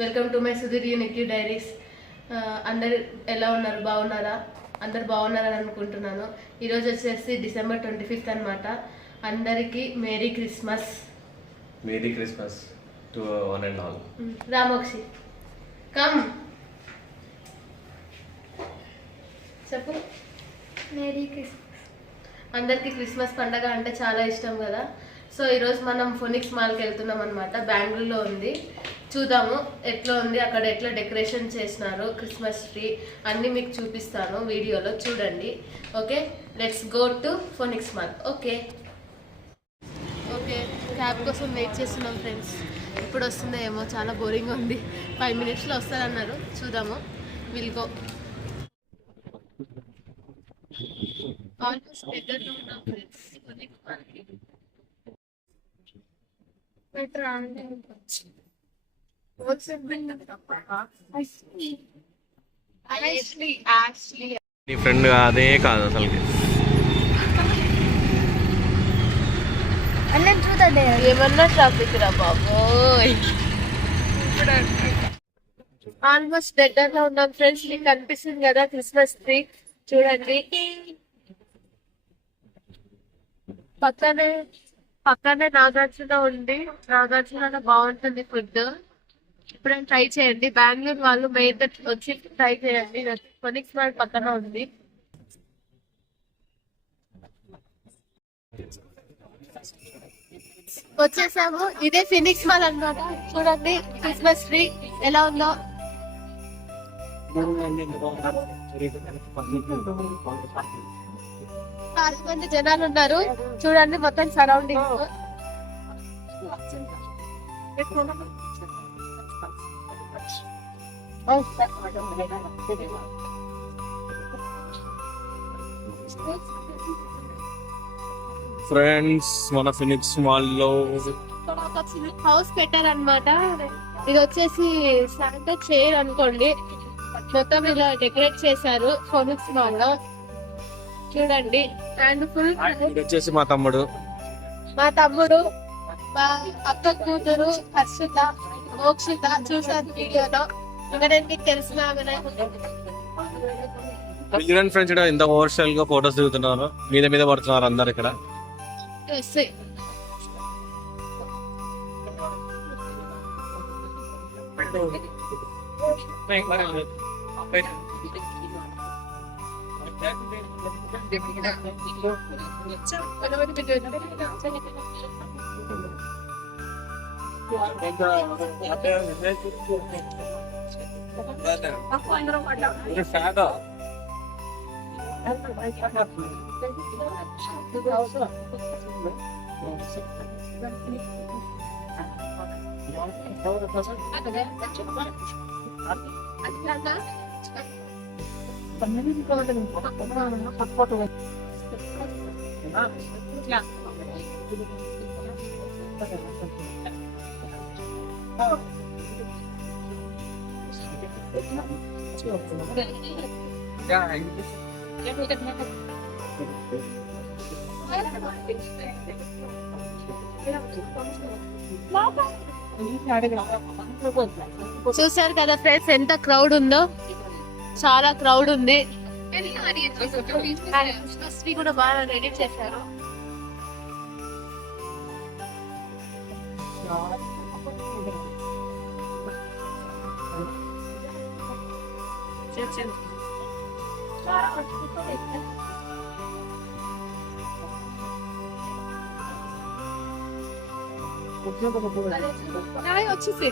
Welcome to my Sudheer unity diaries. అందరు ఎలా ఉన్నారు? బాగున్నారా? అందరు బాగున్నారని అనుకుంటున్నాను. ఈరోజు వచ్చేసి December 25th అనమాట. అందరికీ merry Christmas. Merry Christmas to one and all. రామోక్షి కమ్ చెప్పు. Merry Christmas. అందరికీ క్రిస్మస్ పండగ అంటే చాలా ఇష్టం కదా. సో ఈరోజు మనం ఫోనిక్స్ మాల్కి వెళ్తున్నాం అనమాట. బెంగళూరులో ఉంది. చూద్దాము ఎట్లా ఉంది, అక్కడ ఎట్లా డెకరేషన్ చేసినారు, క్రిస్మస్ ట్రీ అన్నీ మీకు చూపిస్తాను వీడియోలో, చూడండి. Okay, let's go to Phoenix mall. Okay okay cab కోసం వెయిట్ చేస్తున్నాం ఫ్రెండ్స్. ఇప్పుడు వస్తుందో ఏమో, చాలా బోరింగ్ ఉంది. 5 minutesలో వస్తారన్నారు. చూద్దాము. Will go. ఆల్మోస్ట్ దగ్గరలో ఉన్నాం ఫ్రెండ్స్ ఫోనిక్స్ మాల్కి. నీ ఫ్రెండ్ అదే కాదు అసలుకి. అన్నీ చూద్దాం. ఏమన్నా ట్రాఫిక్ రా బాబోయ్. ఆల్మోస్ట్ దగ్గరలో ఉన్నాం ఫ్రెండ్స్. మీకు కనిపిస్తుంది కదా క్రిస్మస్ ట్రీ, చూడండి. పక్కనే నాగార్జున ఉంది. నాగార్జున బాగుంటుంది ఫుడ్. ఎప్పుడైనా ట్రై చేయండి. బెంగళూరు వాళ్ళు మెయిన్ వచ్చి ట్రై చేయండి. ఫోనిక్స్ మాల్ పక్కన ఉంది. వచ్చేసాము. ఇదే ఫినిక్స్ మాల్ అన్నమాట. చూడండి క్రిస్మస్ ట్రీ ఎలా ఉందో. చాలా మంది జనాలు ఉన్నారు. చూడండి మొత్తం సరౌండింగ్. ఫ్రెండ్స్ మన ఫినిక్స్ మాల్ లో హౌస్ పెట్టారనమాట. ఇది వచ్చేసి శాంటా చైర్ అనుకోండి. మొత్తం ఇలా డెకరేట్ చేశారు ఫోనిక్స్ మాల్ లో, చూడండి. అండ్ ఫుల్ వచ్చేసి మా తమ్ముడు, మా అక్క కూతురు హర్షిత, మోక్షిత. చూసాను వీడియోలో. ఇంకా మీకు తెలిసిన ఫ్రెండ్స్ ఇక్కడ ఎంత ఓవర్ స్టైల్ గా ఫోటోస్ దిగుతున్నారు, మీద పడుతున్నారు అందరు ఇక్కడ. చూసారు కదా ఫ్రెండ్స్ ఎంత క్రౌడ్ ఉందో. చాలా క్రౌడ్ ఉంది. కూడా బాగా రెడీ చేశారు. వచ్చేసి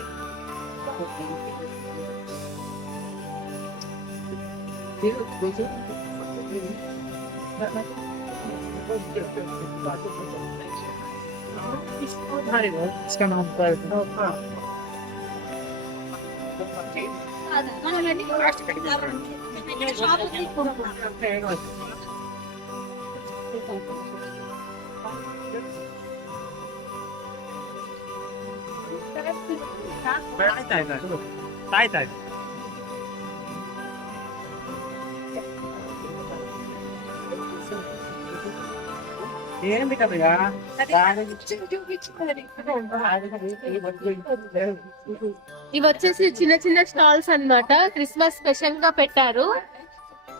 ఇవి వచ్చేసి చిన్న చిన్న స్టాల్స్ అన్నమాట. క్రిస్మస్ స్పెషల్ గా పెట్టారు.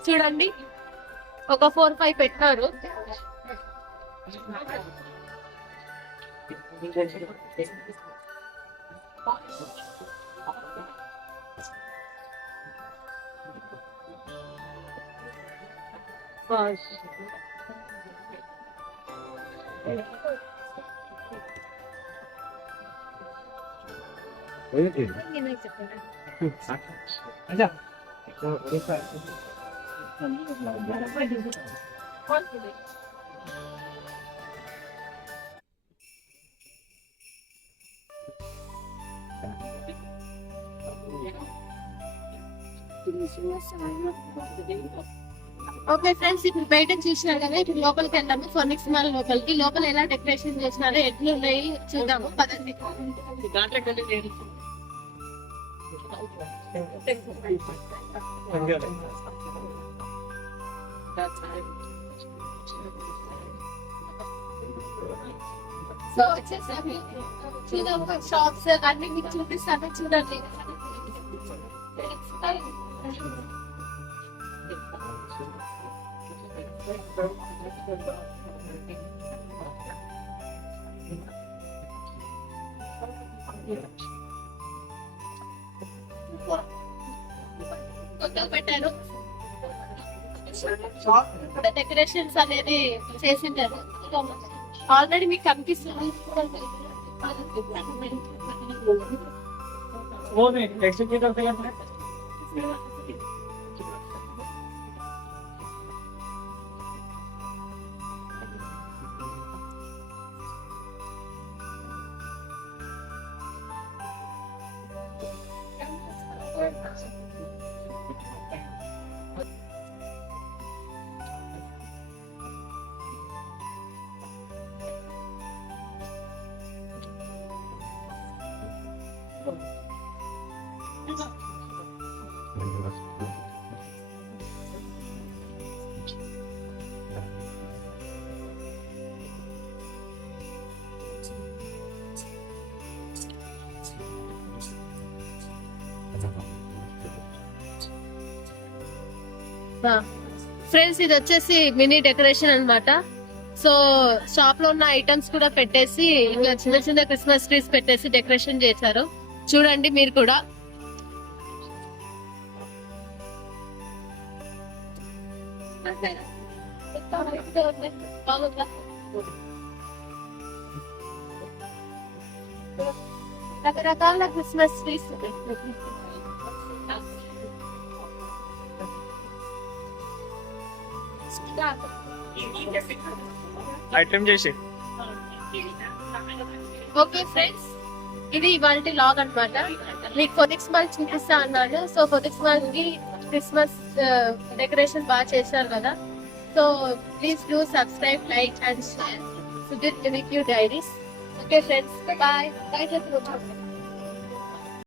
చూడండి, ఒక 4-5 పెట్టారు. ఓకే ఫ్రెండ్స్, ఇప్పుడు బయట చూసినారు కదా, ఇప్పుడు లోపలికి వెళ్దాము. ఫోనిక్స్ మాల్ లోపలికి. లోపల ఎలా డెకరేషన్ చేసినారో, ఎట్లు ఉన్నాయి చూద్దాము. పదండి. సో వచ్చేసాము. చూద్దాము షాప్స్ అన్ని మీకు చూపిస్తాను, చూడండి. కొత్తగా పెట్టారు, డెకరేషన్స్ అనేది చేసింటారు. ఆల్రెడీ మీకు కనిపిస్తుంది. ఫ్రెండ్స్, ఇది వచ్చేసి మినీ డెకరేషన్ అన్నమాట. సో షాప్ లో ఉన్న ఐటమ్స్ కూడా పెట్టేసి, ఇంకా చిన్న చిన్న క్రిస్మస్ ట్రీస్ పెట్టేసి డెకరేషన్ చేశారు. చూడండి మీరు కూడా. రకరకాల క్రిస్మస్ ట్రీస్. ఐటమ్ చేసి ఓకే ఫ్రెండ్స్, ఇది ఇవాళ లాగ్ అన్నమాట. మీకు ఫోనిక్స్ మాల్ చూపిస్తా అన్నాను. సో ఫోనిక్స్ మాల్ కి క్రిస్మస్ డెకరేషన్ బాగా చేశారు కదా. So please do subscribe, like and share Sudheer review diaries. Okay friends, bye.